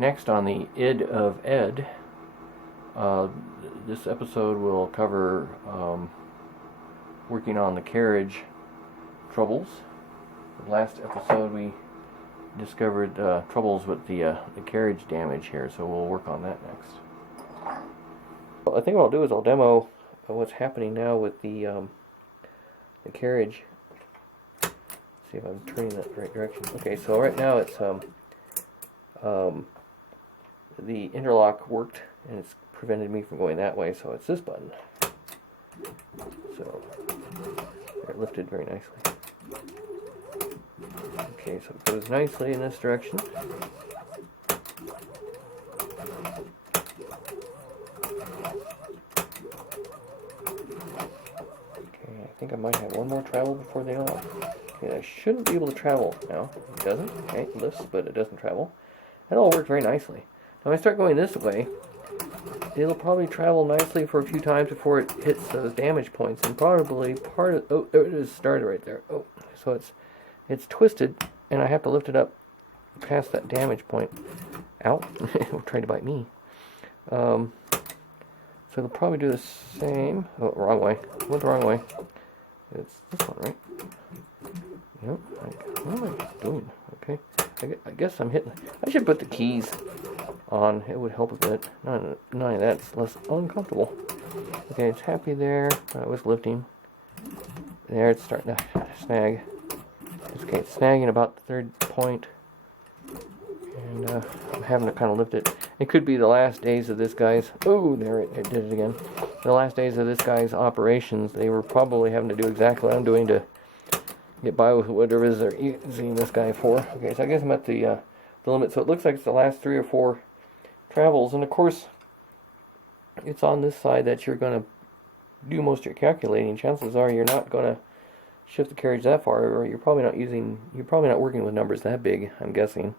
Next on the id of Ed, this episode will cover working on the carriage troubles. The last episode we discovered troubles with the carriage damage here, so we'll work on that next. Well, I think what I'll do is I'll demo what's happening now with the carriage. See if I'm turning that the right direction. Okay, so right now it's the interlock worked and it's prevented me from going that way, so it's this button. So it lifted very nicely. Okay, so it goes nicely in this direction. Okay, I think I might have one more travel before they off. Okay, I shouldn't be able to travel now. It doesn't. Okay, it lifts, but it doesn't travel. That all worked very nicely. Now, when I start going this way, it'll probably travel nicely for a few times before it hits those damage points, and probably part of, oh, there it is, started right there. Oh, so it's twisted, and I have to lift it up past that damage point. Ow, it'll try to bite me. So it'll probably do the same. Oh, wrong way. Went the wrong way. It's this one, right? Yep. What am I doing? Okay. I guess I'm hitting. I should put the keys on. It would help a bit. None of that's less uncomfortable. Okay, it's happy there. It was lifting. There, it's starting to snag. Okay, it's snagging about the third point. And I'm having to kind of lift it. It could be the last days of this guy's... Oh, there it did it again. The last days of this guy's operations, they were probably having to do exactly what I'm doing to get by with whatever it is they're using this guy for. Okay, so I guess I'm at the limit. So it looks like it's the last 3 or 4 travels. And of course, it's on this side that you're going to do most of your calculating. Chances are you're not going to shift the carriage that far, or you're probably not working with numbers that big, I'm guessing.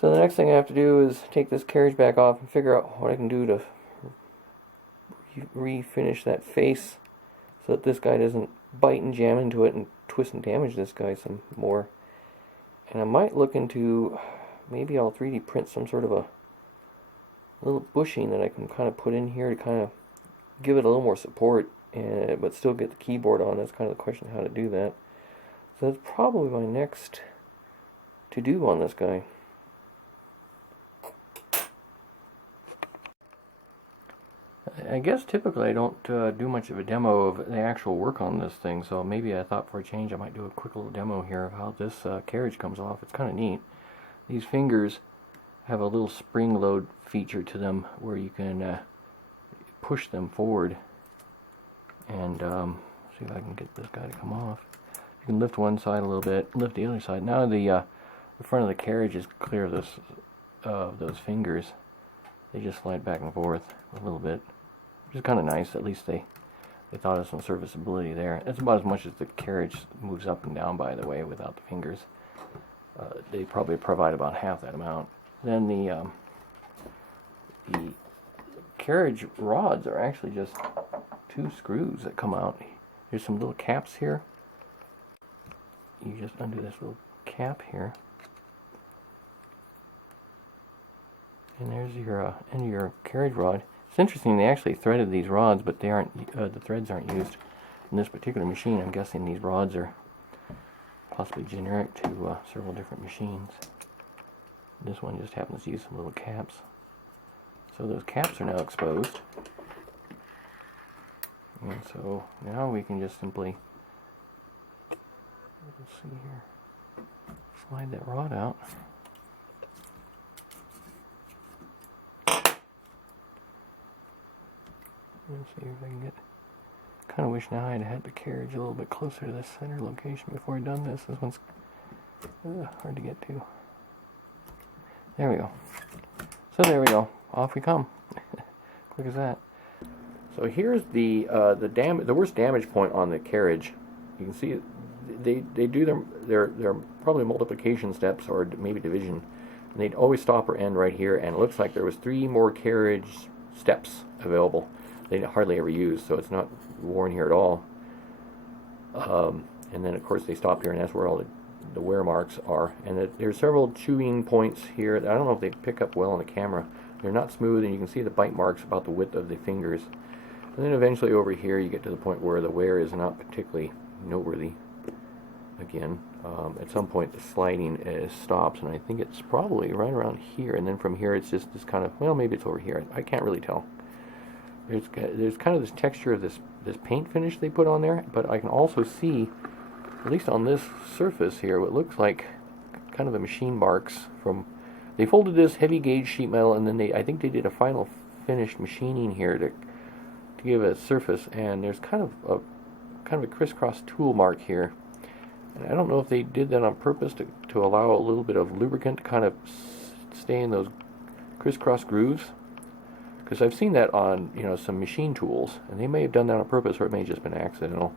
So the next thing I have to do is take this carriage back off and figure out what I can do to refinish that face so that this guy doesn't bite and jam into it and twist and damage this guy some more. And I might look into, maybe I'll 3D print some sort of a little bushing that I can kind of put in here to kind of give it a little more support, but still get the keyboard on. That's kind of the question, how to do that. So that's probably my next to do on this guy. I guess typically I don't do much of a demo of the actual work on this thing, so maybe I thought for a change I might do a quick little demo here of how this carriage comes off. It's kind of neat. These fingers have a little spring load feature to them where you can push them forward and see if I can get this guy to come off. You can lift one side a little bit, lift the other side. Now the front of the carriage is clear of this those fingers. They just slide back and forth a little bit, which is kind of nice. At least they thought of some serviceability there. That's about as much as the carriage moves up and down, by the way, without the fingers. They probably provide about half that amount. Then the carriage rods are actually just 2 screws that come out. There's some little caps here. You just undo this little cap here. And there's your end of your carriage rod. It's interesting, they actually threaded these rods, but they aren't. The threads aren't used in this particular machine. I'm guessing these rods are possibly generic to several different machines. This one just happens to use some little caps. So those caps are now exposed. And so now we can just simply, let's see here, slide that rod out. Let's see if I can get, kind of wish now I'd had the carriage a little bit closer to the center location before I'd done this. This one's hard to get to. There we go. So there we go. Off we come. Quick as that. So here's the worst damage point on the carriage. You can see it. They do their probably multiplication steps or maybe division, and they'd always stop or end right here. And it looks like there was 3 more carriage steps available. They hardly ever use, so it's not worn here at all. And then of course they stop here, and that's where all the the wear marks are. And there's several chewing points here. I don't know if they pick up well on the camera. They're not smooth, and you can see the bite marks about the width of the fingers. And then eventually over here you get to the point where the wear is not particularly noteworthy. Again, at some point the sliding stops, and I think it's probably right around here, and then from here it's just this kind of, well, maybe it's over here. I can't really tell. There's kind of this texture of this paint finish they put on there, but I can also see, at least on this surface here, what looks like kind of the machine marks from. They folded this heavy gauge sheet metal, and then I think they did a final finish machining here to give a surface, and there's kind of a crisscross tool mark here. And I don't know if they did that on purpose to allow a little bit of lubricant to kind of stay in those crisscross grooves, because I've seen that on some machine tools, and they may have done that on purpose, or it may have just been accidental.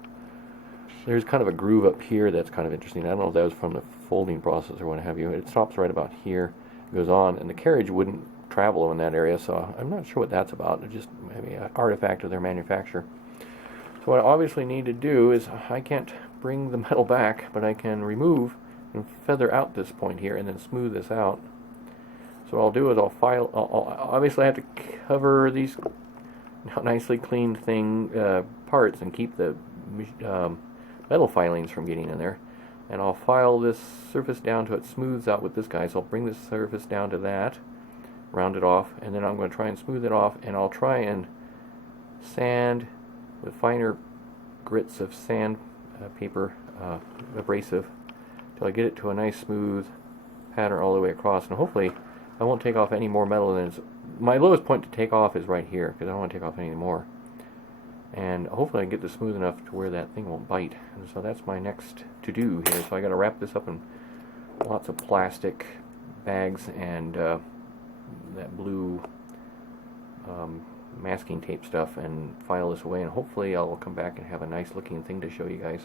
There's kind of a groove up here that's kind of interesting. I don't know if that was from the folding process or what have you. It stops right about here, goes on, and the carriage wouldn't travel in that area, so I'm not sure what that's about. It's just maybe an artifact of their manufacture. So what I obviously need to do is, I can't bring the metal back, but I can remove and feather out this point here and then smooth this out. So what I'll do is obviously I have to cover these nicely cleaned parts and keep the metal filings from getting in there. And I'll file this surface down till it smooths out with this guy. So I'll bring this surface down to that, round it off, and then I'm going to try and smooth it off, and I'll try and sand with finer grits of sand paper abrasive till I get it to a nice smooth pattern all the way across. And hopefully I won't take off any more metal than my lowest point to take off is right here, because I don't want to take off any more. And hopefully I can get this smooth enough to where that thing won't bite. And so that's my next to do here. So I got to wrap this up in lots of plastic bags and that blue masking tape stuff, and file this away, and hopefully I'll come back and have a nice looking thing to show you guys.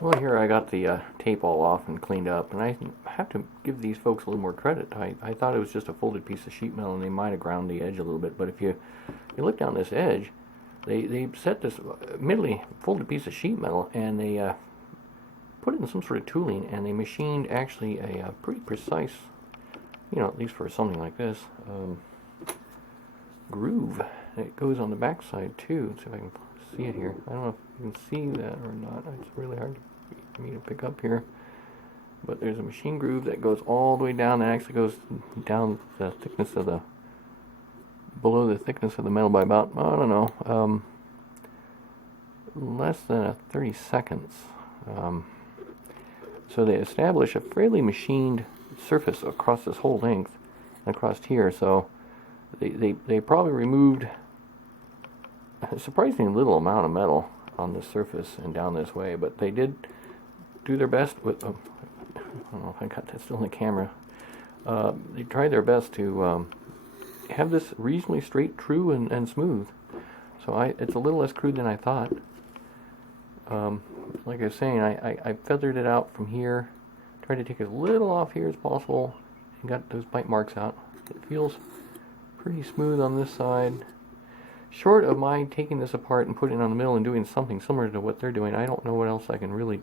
Well, here I got the tape all off and cleaned up, and I have to give these folks a little more credit. I thought it was just a folded piece of sheet metal, and they might have ground the edge a little bit, but if you look down this edge, they set this admittedly folded piece of sheet metal, and they put it in some sort of tooling, and they machined actually a pretty precise, at least for something like this, groove that goes on the back side too. Let's see if I can see it here. I don't know if you can see that or not. It's really hard for me to pick up here. But there's a machine groove that goes all the way down, that actually goes down the thickness of below the thickness of the metal by about, I don't know, less than 30 seconds. So they establish a fairly machined surface across this whole length and across here. So they probably removed a surprisingly little amount of metal on this surface and down this way, but they did do their best with, I don't know if I got that still in the camera, they tried their best to have this reasonably straight, true, and smooth. So it's a little less crude than I thought. Like I was saying, I feathered it out from here, tried to take as little off here as possible, and got those bite marks out. It feels pretty smooth on this side. Short of my taking this apart and putting it on the middle and doing something similar to what they're doing, I don't know what else I can really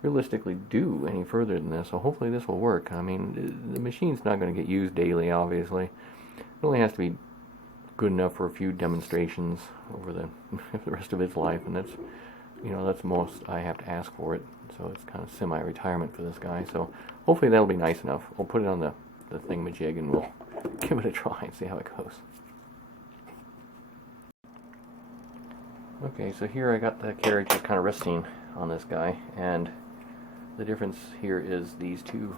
realistically do any further than this. So hopefully this will work. I mean, the machine's not going to get used daily, obviously. It only has to be good enough for a few demonstrations over the rest of its life, and that's the most I have to ask for it. So it's kind of semi-retirement for this guy. So hopefully that'll be nice enough. We'll put it on the thingamajig and we'll give it a try and see how it goes. Okay, so here I got the carriage just kind of resting on this guy, and the difference here is these two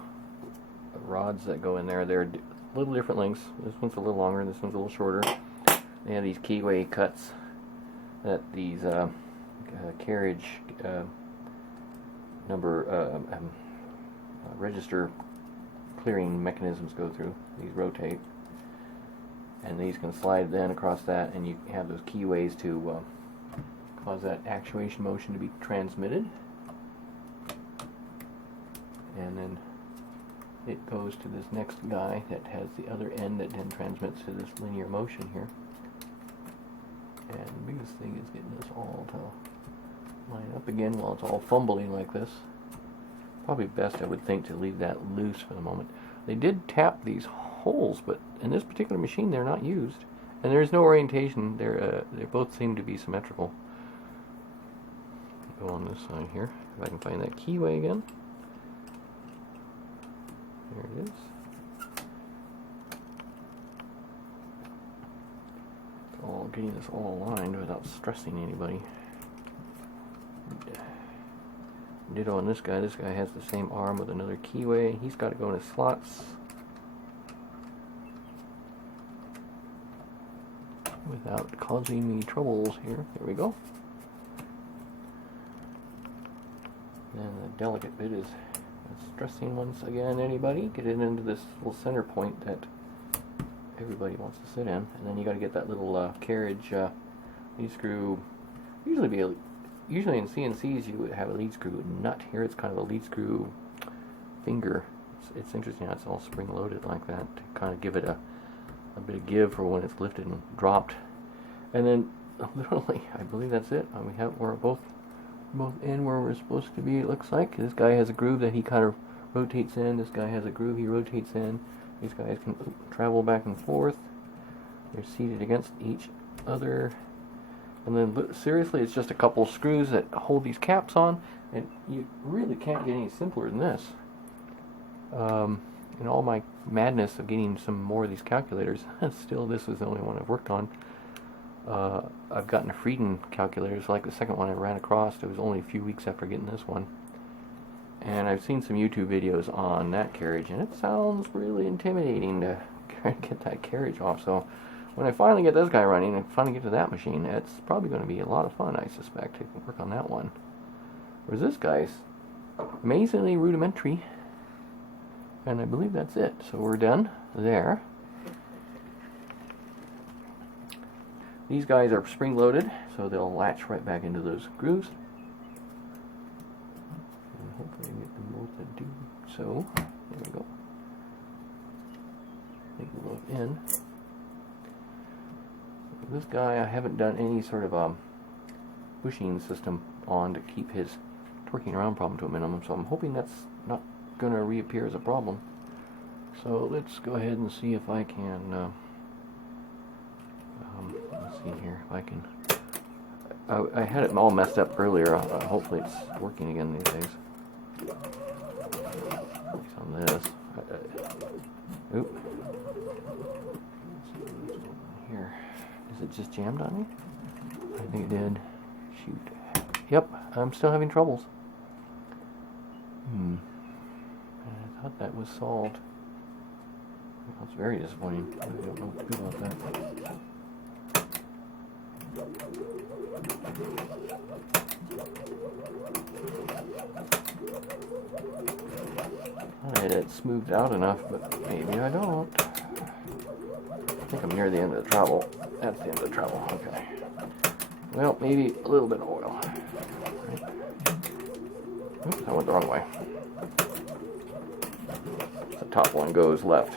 rods that go in there. They're little different lengths. This one's a little longer, this one's a little shorter. They have these keyway cuts that these carriage number register clearing mechanisms go through. These rotate, and these can slide then across that, and you have those keyways to cause that actuation motion to be transmitted, and then it goes to this next guy that has the other end that then transmits to this linear motion here. And the biggest thing is getting this all to line up again while it's all fumbling like this. Probably best, I would think, to leave that loose for the moment. They did tap these holes, but in this particular machine they're not used. And there's no orientation. They both seem to be symmetrical. Go on this side here. If I can find that keyway again. There it is. It's all getting this all aligned without stressing anybody. Ditto on this guy. This guy has the same arm with another keyway. He's got to go in his slots without causing me troubles here. There we go. And the delicate bit is stressing once again. Anybody get it into this little center point that everybody wants to sit in, and then you got to get that little carriage lead screw. Usually in CNCs you would have a lead screw nut. Here it's kind of a lead screw finger. It's interesting how it's all spring loaded like that to kind of give it a bit of give for when it's lifted and dropped. And then literally, I believe that's it. We're both in where we're supposed to be, it looks like. This guy has a groove that he kind of rotates in. This guy has a groove he rotates in. These guys can travel back and forth. They're seated against each other. And then seriously, it's just a couple of screws that hold these caps on, and you really can't get any simpler than this. In all my madness of getting some more of these calculators, still this is the only one I've worked on. I've gotten a Frieden calculator, so like the second one I ran across, it was only a few weeks after getting this one. And I've seen some YouTube videos on that carriage, and it sounds really intimidating to get that carriage off. So when I finally get this guy running and finally get to that machine, it's probably going to be a lot of fun, I suspect, to work on that one. Whereas this guy's amazingly rudimentary, and I believe that's it. So we're done there. These guys are spring loaded, so they'll latch right back into those grooves. And hopefully I get them both to do so. There we go. Take a look in. This guy, I haven't done any sort of bushing system on to keep his torquing around problem to a minimum, so I'm hoping that's not going to reappear as a problem. So let's go ahead and see if I can, let's see here, if I can, I had it all messed up earlier. Hopefully it's working again these days. At least on this. Oop. Here. Is it just jammed on me? I think it did. Shoot. Yep, I'm still having troubles. I thought that was solved. That's very disappointing. I don't know what to do about that. I had it smoothed out enough, but maybe I don't. I think I'm near the end of the travel. That's the end of the travel. Okay. Well, maybe a little bit of oil. Right. Oops, I went the wrong way. The top one goes left.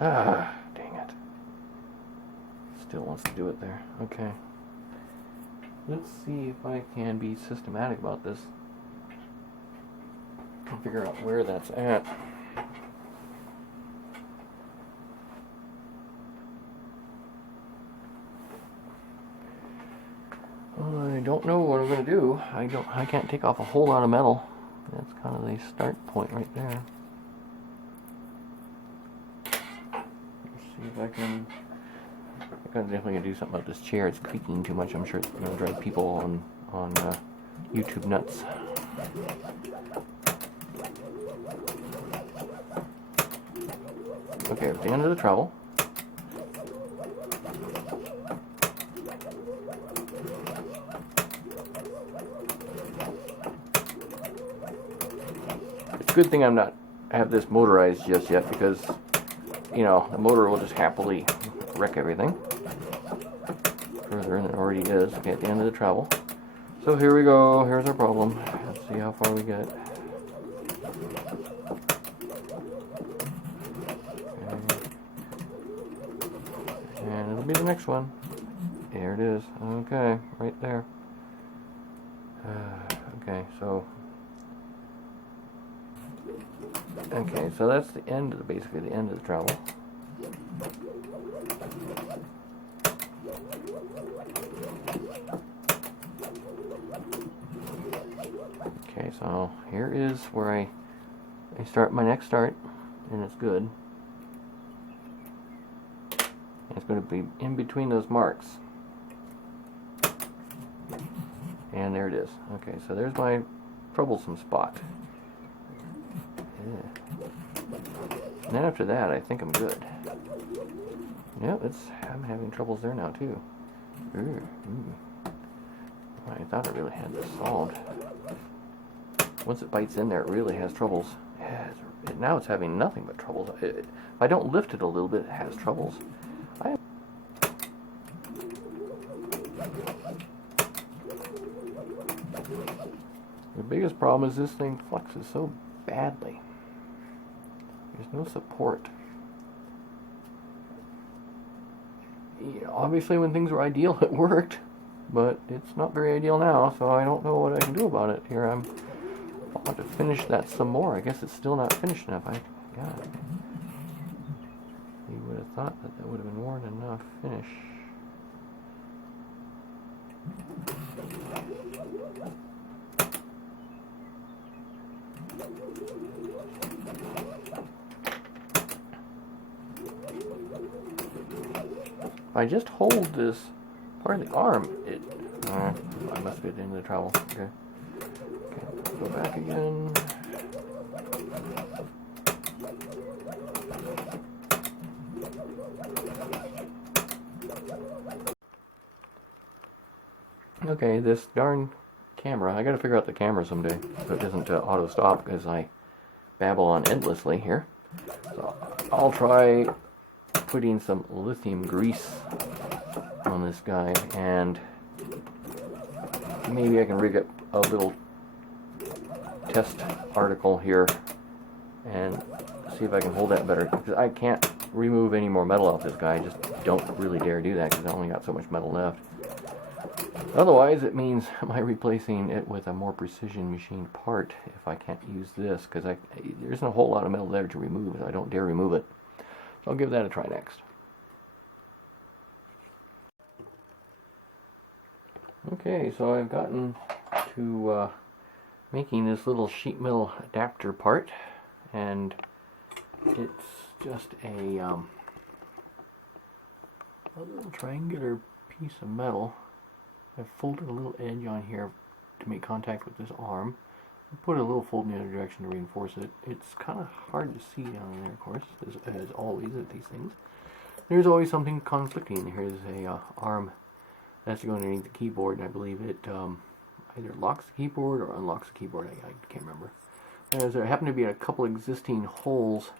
Ah, dang it. Still wants to do it there. Okay. Let's see if I can be systematic about this and figure out where that's at. I don't know what I'm going to do. I can't take off a whole lot of metal. That's kind of the start point right there. Let's see if I can. I'm definitely going to do something about this chair. It's creaking too much. I'm sure it's going to drive people on YouTube nuts. Okay, at the end of the travel. It's a good thing I'm not have this motorized just yet, because you know the motor will just happily wreck everything further than it already is. Okay, at the end of the travel. So here we go. Here's our problem. Let's see how far we get. That'll be the next one. There it is. Okay, right there. Okay, so that's the end of basically the end of the travel. Okay, so here is where I start my next start, and it's good. And it's going to be in between those marks. And there it is. Okay, so there's my troublesome spot. Yeah. And then after that, I think I'm good. Yep, I'm having troubles there now too. I thought I really had this solved. Once it bites in there, it really has troubles. Yeah, now it's having nothing but troubles. If I don't lift it a little bit, it has troubles. The biggest problem is this thing flexes so badly. There's no support. Yeah, obviously when things were ideal it worked, but it's not very ideal now, so I don't know what I can do about it. Here I'll have to finish that some more. I guess it's still not finished enough. God. You would have thought that would have been worn enough finish. If I just hold this part of the arm, I must get into the trowel. Okay, go back again. Okay, this darn camera. I gotta figure out the camera someday so it doesn't auto stop because I babble on endlessly here. So I'll try putting some lithium grease on this guy, and maybe I can rig up a little test article here and see if I can hold that better, because I can't remove any more metal off this guy. I just don't really dare do that because I only got so much metal left. Otherwise it means am I replacing it with a more precision machined part if I can't use this, because there isn't a whole lot of metal there to remove, so I don't dare remove it. So I'll give that a try next. Okay, so I've gotten to making this little sheet metal adapter part, and it's just a little triangular piece of metal. I've folded a little edge on here to make contact with this arm. I put a little fold in the other direction to reinforce it. It's kind of hard to see down there, of course, as always with these things. There's always something conflicting. Here's a arm that's going underneath the keyboard, and I believe it either locks the keyboard or unlocks the keyboard. I can't remember. There happen to be a couple existing holes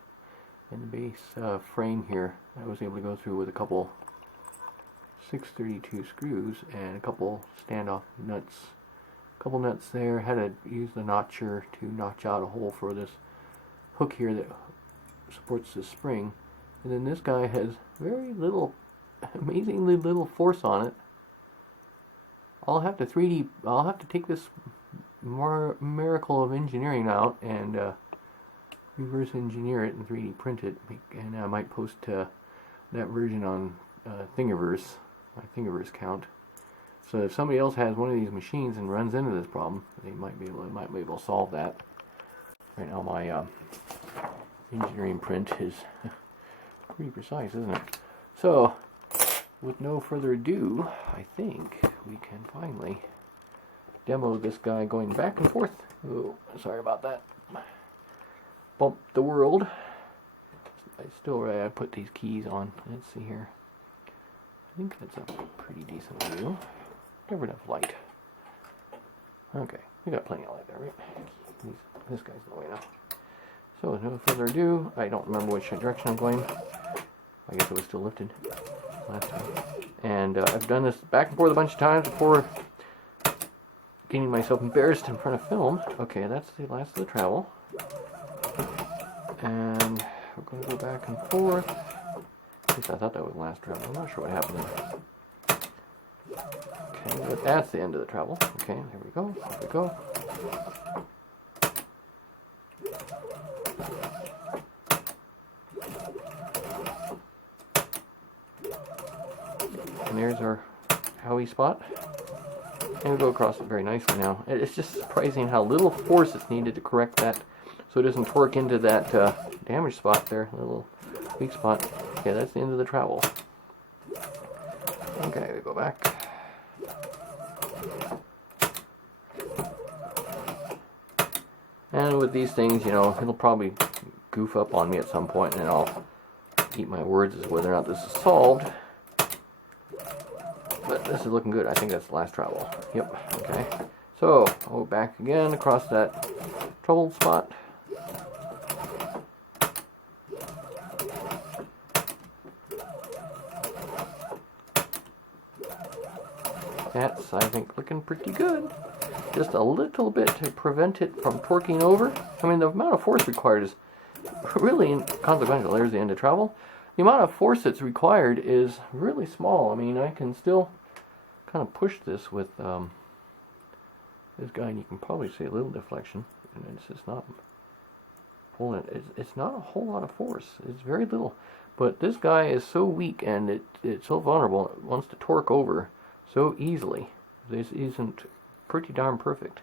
in the base frame here I was able to go through with a couple 632 screws and a couple standoff nuts. A couple nuts there. Had to use the notcher to notch out a hole for this hook here that supports the spring. And then this guy has very little, amazingly little force on it. I'll have to take this miracle of engineering out and reverse engineer it and 3D print it, and I might post that version on Thingiverse, my Thingiverse account. So if somebody else has one of these machines and runs into this problem, they might be able to solve that. Right now my engineering print is pretty precise, isn't it? So with no further ado, I think we can finally demo this guy going back and forth. Oh, sorry about that. Bump the world. I put these keys on. Let's see here. I think that's a pretty decent view. Never enough light. Okay, we got plenty of light there, right? This guy's in the way now. So with no further ado, I don't remember which direction I'm going. I guess it was still lifted last time. And I've done this back and forth a bunch of times before getting myself embarrassed in front of film. Okay, that's the last of the travel. And we're going to go back and forth. At least I thought that was the last travel. I'm not sure what happened there. Okay, but that's the end of the travel. Okay, there we go. There we go. And there's our Howie spot. And we go across it very nicely now. It's just surprising how little force is needed to correct that so it doesn't torque into that damage spot there, the little weak spot. Okay, that's the end of the travel. Okay, we go back. And with these things, you know, it'll probably goof up on me at some point, and I'll eat my words as whether or not this is solved. But this is looking good. I think that's the last travel. Yep, okay. So, I'll go back again across that troubled spot. That's, I think, looking pretty good. Just a little bit to prevent it from torquing over. I mean, the amount of force required is really inconsequential. There's the end of travel. The amount of force that's required is really small. I mean, I can still kind of push this with this guy, and you can probably see a little deflection. And it's just not pulling it. It's not a whole lot of force. It's very little. But this guy is so weak, and it's so vulnerable. It wants to torque over so easily. This isn't pretty darn perfect.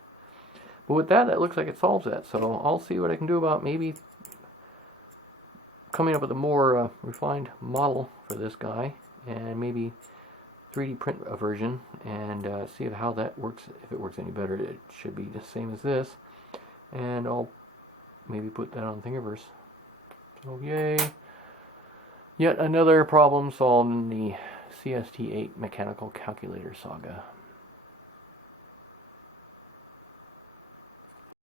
But with that, it looks like it solves that. So I'll see what I can do about maybe coming up with a more refined model for this guy, and maybe 3D print a version, and see how that works. If it works any better, it should be the same as this. And I'll maybe put that on Thingiverse. So yay! Yet another problem solved in the CST8 mechanical calculator saga.